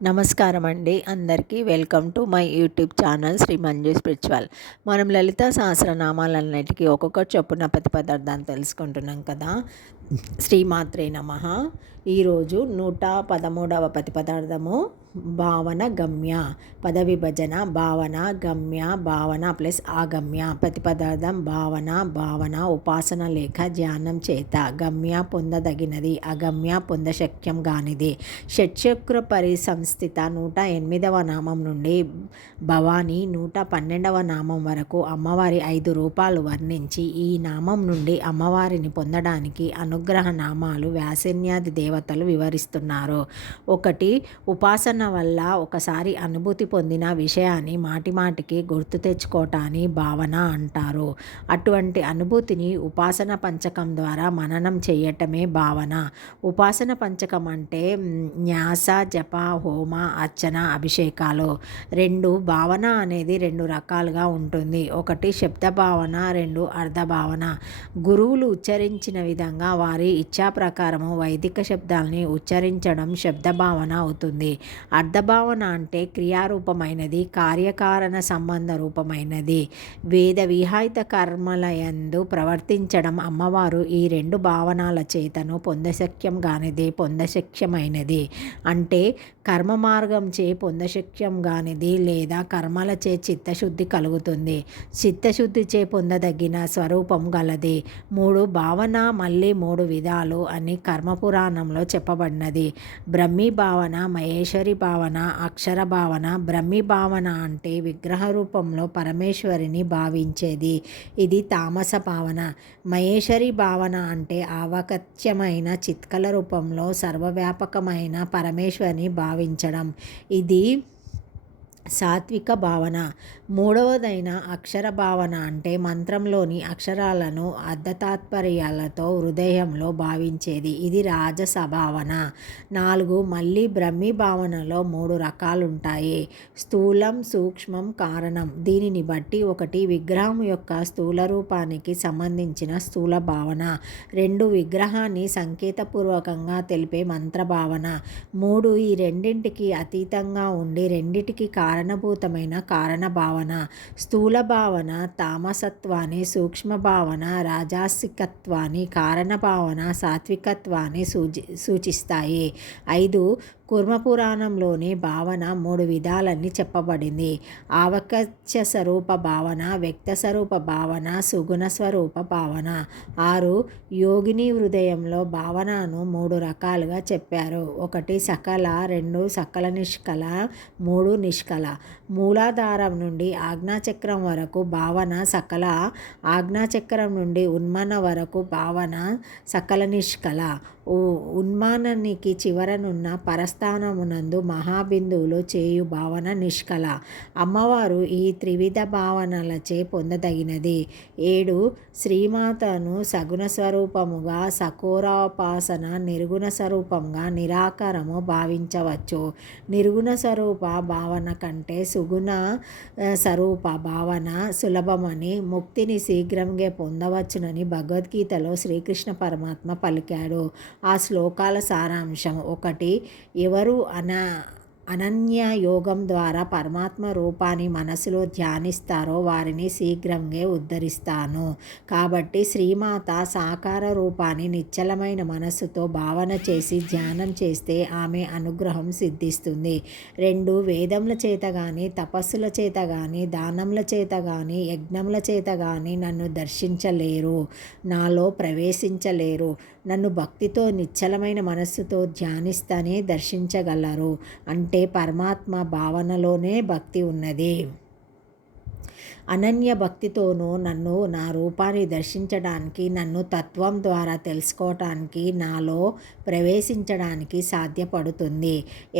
నమస్కారం అండి అందరికీ. Welcome to my YouTube channel Shri Manju spiritual. మనం లలిత సహస్రనామాలన్నిటికీ ఒక్కొక్కటి చొప్పున ప్రతి పదార్థాన్ని తెలుసుకుంటున్నాం కదా. శ్రీమాత్రే నమః. ఈరోజు 113వ ప్రతి పదార్థము భావన గమ్య. పద విభజన భావన గమ్య, భావన ప్లస్ ఆగమ్య. ప్రతి పదార్థం భావన ఉపాసన లేక ధ్యానం చేత. గమ్య పొందదగినది, అగమ్య పొందశక్యం కానిది. షట్చక్ర పరిసంస్థిత 108వ నామం నుండి భవాని 112వ నామం వరకు అమ్మవారి 5 రూపాలు వర్ణించి ఈ నామం నుండి అమ్మవారిని పొందడానికి అనుగ్రహ నామాలు వ్యాసన్యాది దేవతలు వివరిస్తున్నారు. 1. ఉపాసన వల్ల ఒకసారి అనుభూతి పొందిన విషయాన్ని మాటిమాటికి గుర్తు తెచ్చుకోవటాన్ని భావన అంటారు. అటువంటి అనుభూతిని ఉపాసన పంచకం ద్వారా మననం చేయటమే భావన. ఉపాసన పంచకం అంటే న్యాస, జప, హోమ, అర్చన, అభిషేకాలు. 2. భావన అనేది 2 రకాలుగా ఉంటుంది. 1 శబ్ద భావన, 2 అర్థ భావన. గురువులు ఉచ్చరించిన విధంగా వారి ఇచ్ఛా ప్రకారము వైదిక శబ్దాల్ని ఉచ్చరించడం శబ్ద భావన అవుతుంది. అర్థభావన అంటే క్రియారూపమైనది, కార్యకారణ సంబంధ రూపమైనది. వేద విహాయిత కర్మలయందు ప్రవర్తించడం అమ్మవారు ఈ 2 భావనాల చేతను పొందశక్యం కానిది, పొందశక్యమైనది. అంటే కర్మ మార్గంచే పొందశక్యం కానిది లేదా కర్మలచే చిత్తశుద్ధి కలుగుతుంది. చిత్తశుద్ధిచే పొందదగిన స్వరూపం గలది. 3 భావన మళ్ళీ 3 విధాలు అని కర్మపురాణంలో చెప్పబడినది. బ్రహ్మీ భావన, మహేశ్వరి భావన, అక్షర భావన. బ్రహ్మీ భావన అంటే విగ్రహ రూపంలో పరమేశ్వరిని భావించేది, ఇది తామస భావన. మహేశ్వరి భావన అంటే ఆవకత్యమైన చిత్కల రూపంలో సర్వవ్యాపకమైన పరమేశ్వరిని భావించడం, ఇది సాత్విక భావన. 3వదైన అక్షర భావన అంటే మంత్రంలోని అక్షరాలను అర్ధతాత్పర్యాలతో హృదయంలో భావించేది, ఇది రాజస భావన. 4 మళ్ళీ బ్రహ్మీ భావనలో 3 రకాలుంటాయి. స్థూలం, సూక్ష్మం, కారణం. దీనిని బట్టి 1 విగ్రహం యొక్క స్థూల రూపానికి సంబంధించిన స్థూల భావన. 2 విగ్రహాన్ని సంకేతపూర్వకంగా తెలిపే మంత్ర భావన. 3 ఈ రెండింటికి అతీతంగా ఉండి రెండిటికి కారణభూతమైన కారణ భావన. స్థూల భావన తామసత్వాన్ని, సూక్ష్మ భావన రాజసికత్వాన్ని, కారణ భావన సాత్వికత్వాన్ని సూచిస్తాయి. 5 కుర్మపురాణంలోని భావన 3 విధాలని చెప్పబడింది. ఆవకత్య స్వరూప భావన, వ్యక్త స్వరూప భావన, సుగుణ స్వరూప భావన. 6 యోగిని హృదయంలో భావనను 3 రకాలుగా చెప్పారు. 1 సకల, 2 సకల నిష్కల, 3 నిష్కల. మూలాధారం నుండి ఆజ్ఞాచక్రం వరకు భావన సకల, ఆజ్ఞాచక్రం నుండి ఉన్మాన వరకు భావన సకల నిష్కల. ఉన్మానానికి చివరనున్న పరస్థానమునందు మహాబిందువులు చేయు భావన నిష్కల. అమ్మవారు ఈ త్రివిధ భావనలచే పొందదగినది. 7 శ్రీమాతను సగుణ స్వరూపముగా, సకోరాపాసన నిర్గుణ స్వరూపంగా, నిరాకారము భావించవచ్చు. నిర్గుణ స్వరూప భావన కంటే సుగుణ స్వరూప భావన సులభమని, ముక్తిని శీఘ్రంగా పొందవచ్చునని భగవద్గీతలో శ్రీకృష్ణ పరమాత్మ పలికాడు. ఆ శ్లోకాల సారాంశం: 1 ఎవరు అనన్య యోగం ద్వారా పరమాత్మ రూపాన్ని మనసులో ధ్యానిస్తారో వారిని శీఘ్రంగా ఉద్ధరిస్తాను. కాబట్టి శ్రీమాత సాకార రూపాన్ని నిశ్చలమైన మనస్సుతో భావన చేసి ధ్యానం చేస్తే ఆమె అనుగ్రహం సిద్ధిస్తుంది. 2 వేదముల చేత కానీ, తపస్సుల చేత కానీ, దానముల చేత కానీ, యజ్ఞముల చేత కానీ నన్ను దర్శించలేరు, నాలో ప్రవేశించలేరు. నన్ను భక్తితో నిశ్చలమైన మనస్సుతో ధ్యానిస్తేనే దర్శించగలరు. అంటే పరమాత్మ భావనలోనే భక్తి ఉన్నది. అనన్య భక్తితోనూ నన్ను, నా రూపాన్ని దర్శించడానికి, నన్ను తత్వం ద్వారా తెలుసుకోవటానికి, నాలో ప్రవేశించడానికి సాధ్యపడుతుంది.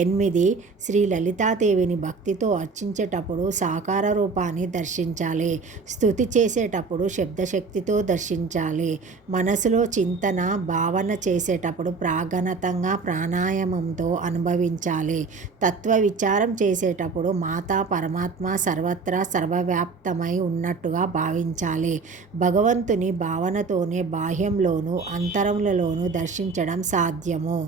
8 శ్రీ లలితాదేవిని భక్తితో అర్చించేటప్పుడు సాకార రూపాన్ని దర్శించాలి. స్తుతి చేసేటప్పుడు శబ్దశక్తితో దర్శించాలి. మనసులో చింతన, భావన చేసేటప్పుడు ప్రాగణతంగా ప్రాణాయామంతో అనుభవించాలి. తత్వ విచారం చేసేటప్పుడు మాతా పరమాత్మ సర్వత్రా సర్వవ్యాప్తం అంతర్గతమై ఉన్నట్టుగా భావించాలి. భగవంతుని భావనతోనే బాహ్యంలోనూ అంతరములలోనూ దర్శించడం సాధ్యము.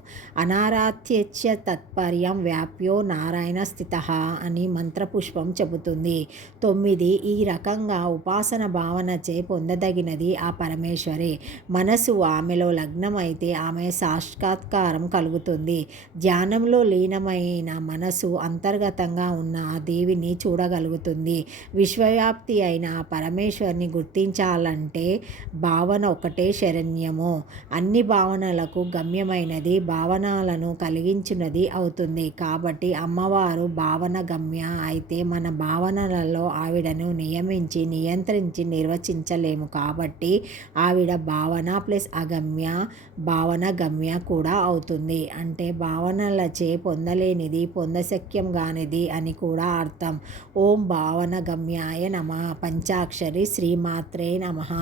అనారాధ్యస్య తత్పర్యం వ్యాప్యో నారాయణ స్థితః అని మంత్రపుష్పం చెబుతుంది. 9 ఈ రకంగా ఉపాసన భావనచే పొందదగినది ఆ పరమేశ్వరే. మనసు ఆమెలో లగ్నమైతే ఆమె సాక్షాత్కారం కలుగుతుంది. ధ్యానంలో లీనమైన మనసు అంతర్గతంగా ఉన్న ఆ దేవిని చూడగలుగుతుంది. విశ్వవ్యాప్తి అయిన ఆ పరమేశ్వరిని గుర్తించాలంటే భావన ఒకటే శరణ్యము. అన్ని భావనలకు గమ్యమైనది, భావనలను కలిగించున్నది అవుతుంది. కాబట్టి అమ్మవారు భావన గమ్య అయితే మన భావనలలో ఆవిడను నియమించి నియంత్రించి నిర్వచించలేము. కాబట్టి ఆవిడ భావన ప్లస్ అగమ్య భావన గమ్య కూడా అవుతుంది. అంటే భావనలచే పొందలేనిది పొందశక్యం కానిది అని కూడా అర్థం. ఓం భావన గమ్యాయ నమః. పంచాక్షరి శ్రీమాత్రే నమః.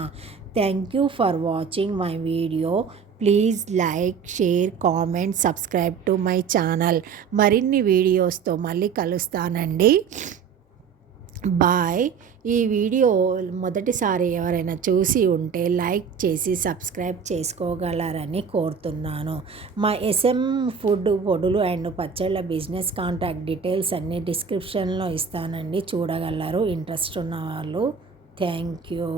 Thank you for watching my video. Please like, share, comment, subscribe to my channel. మరిన్ని వీడియోస్తో మళ్ళీ కలుస్తానండి. బాయ్. ఈ వీడియో మొదటిసారి ఎవరైనా చూసి ఉంటే లైక్ చేసి సబ్స్క్రైబ్ చేసుకోగలరని కోరుతున్నాను. మా ఎస్ఎం ఫుడ్ పొడులు అండ్ పచ్చళ్ళ బిజినెస్ కాంటాక్ట్ డీటెయిల్స్ అన్నీ డిస్క్రిప్షన్లో ఇస్తానండి, చూడగలరు ఇంట్రెస్ట్ ఉన్న వాళ్ళు. Thank you.